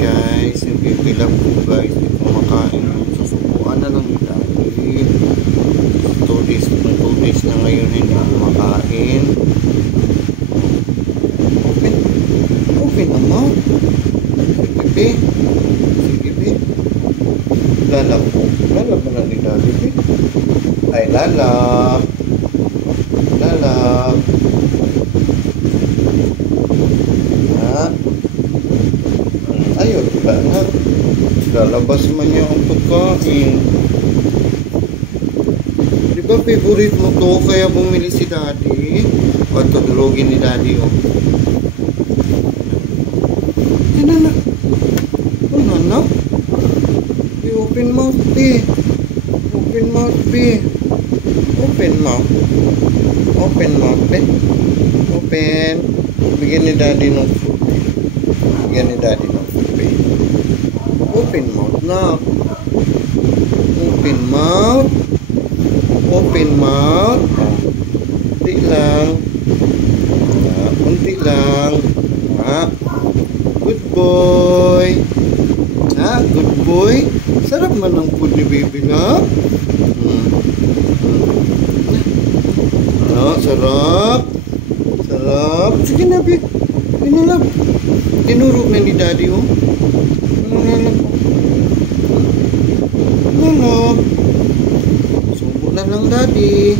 guys, yung pipilap ko guys, hindi kumakain. Susubuan na lang nila. 2 days na ngayon hindi kumakain. Open naman. Sige, sige. Lalap mo na nila, bebe. Ay, lalap. Ha? Ayun, na. Lalabas man niya ang pagkain. Di ba favorite mo to? Kaya bumili si daddy. O tutulogin ni daddy, oh. Yan na. Ano na? Open mouth, be. Open mouth, be. Open mouth. Open mouth, be. Open. Bigyan ni daddy ng food, be. Bigyan ni daddy ng food, be. Open mouth na. Open mouth. Open mouth. Unti lang. Unti lang. Good boy. Good boy. Sarap man ang food ni baby na. Sarap. Sarap. Sige na, baby. Inalap. Tinurog na ni daddy, oh. Inalap. Subo na lang, daddy.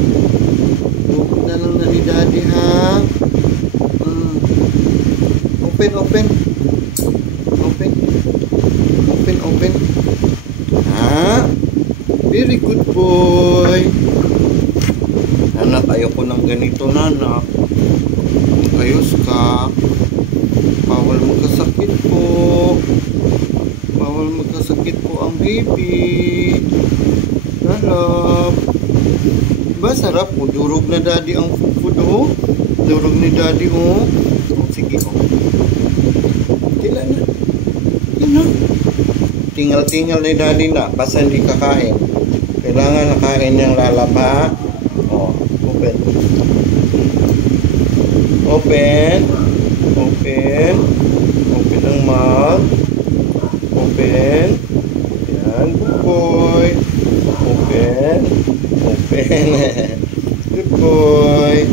Subo na lang na ni daddy, ha. Open. Open. Very good boy. Anak, ayoko ng ganito, nanak. Ayos ka. Bawal magkasakit po. Bawal magkasakit po ang baby. Sarap. Diba sarap po? Durog na daddy ang food, oh. Durog ni daddy, oh. Sige, oh. Tila na. Tingal-tingal ni daddy na. Basta hindi kakain. Kailangan nakain niyang lalaba. Oh, open. Open ang mouth. Open. Yan, good boy. Open. Good boy.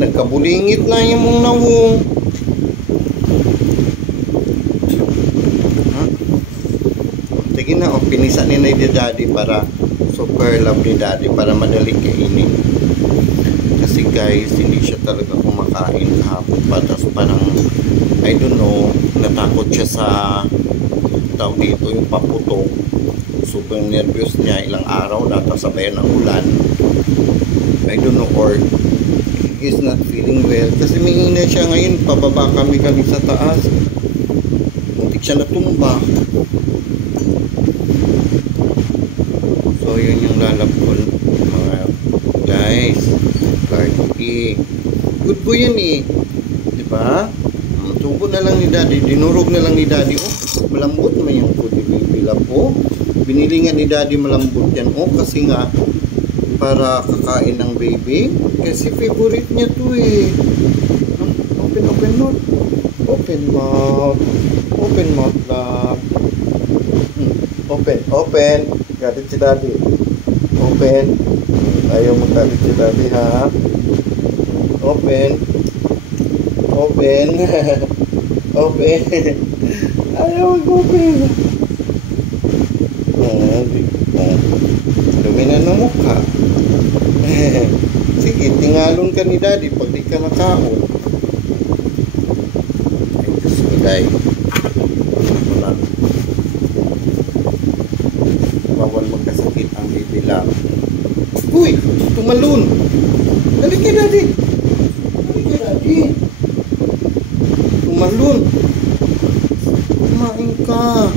Nagkabulingit na yung mong nawong. Sige na, pinisa ni daddy para super love ni daddy para madali kainin. Kasi guys, hindi siya talaga kumakain kahapon pa. Tapos parang, I don't know, natakot siya sa tao dito, yung paputok. Super nervous niya ilang araw na sabayan ng ulan. I don't know, or he's not feeling well. Kasi may ina siya ngayon, pababa kami sa taas. Muntik siya natumba. So, yun yung lalapon mga guys. Cardi. Good boy yan, eh. Diba? Tubo na lang ni daddy. Dinurog na lang ni daddy. Oh, malambot naman yung food ni baby love. Oh, binili nga ni daddy malambot yan. Oh, kasi nga para kakain ng baby. Kasi favorite niya to, eh. Open mouth. Open mouth, love. Open. Galit si daddy. Open. Ayaw mo galit si daddy, ha? Open. Ayaw mag-open. Dumi na ng mukha. Sige, tingalon ka ni daddy pag di ka nakaon. Ay, Diyos ko, day. Bawal magkasakit ang baby lang. Uy! Tumalun! Dali ka, daddy! Tumalun! Kumain ka!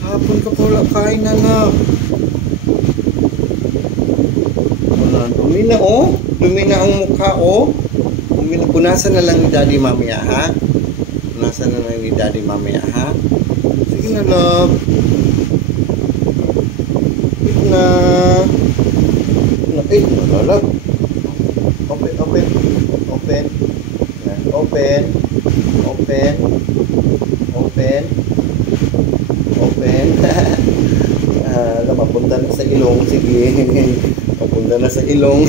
Kahapon ka pala kain na na. Dumi na, oh! Dumi na ang mukha, oh! Punasan na lang ni daddy mamaya, ha? Punasan na lang ni daddy mamaya, ha? Sige na, love. Na. Love. Open. Open. Open. Open. Open. Mapunta na sa ilong. Sige. Mapunta na sa ilong.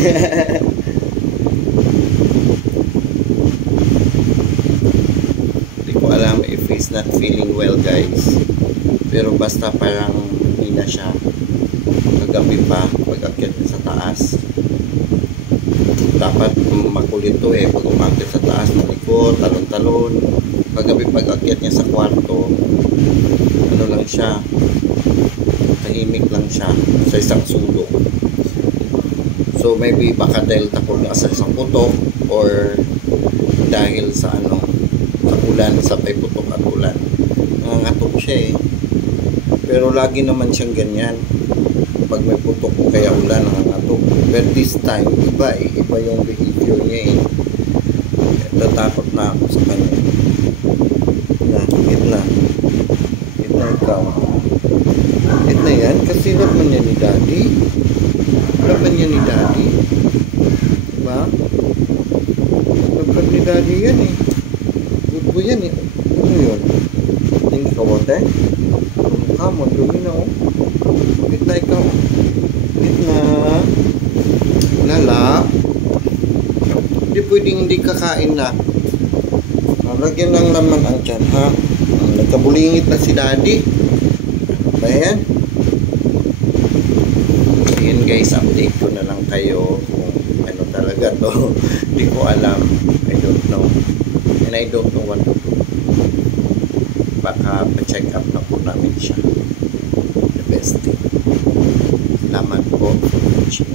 Hindi ko alam if he's not feeling well, guys. Pero basta parang hindi na siya. Kagabi pa, pag-akyat niya sa taas. Dapat makulit to eh. Pag umakyat sa taas, malikot, talon-talon. Kagabi pag-akyat niya sa kwarto, ano lang siya, tahimik lang siya sa isang sulok. So maybe baka dahil takot na sa isang putok or dahil sa ano, sa ulan, sabay putok at ulan. Nangangatok siya eh. Pero lagi naman siyang ganyan. Pag may putok o kaya ulan, nangangatok. But this time, iba eh. Iba yung behavior niya eh. Natakot na ako sa kanya. Gitna ikaw. Gitna yan. Kasi laban niya ni daddy. Laban niya ni daddy. Diba? Laban ni daddy yan eh. Good boy yan eh. Ano yun? Hindi ka wate? Mukha mo, dumi na oh. Gitna ikaw. Gitna. Lala. Hindi pwedeng hindi kakain na. Lagyan ng laman ang tiyan, ha? Nagkabulingit na si daddy. Ba yan? Ayan guys, update ko na lang kayo kung ano talaga to. Hindi ko alam. I don't know. And I don't know what to do. Baka pa-check up na po namin siya. The best thing. Salamat po for watching.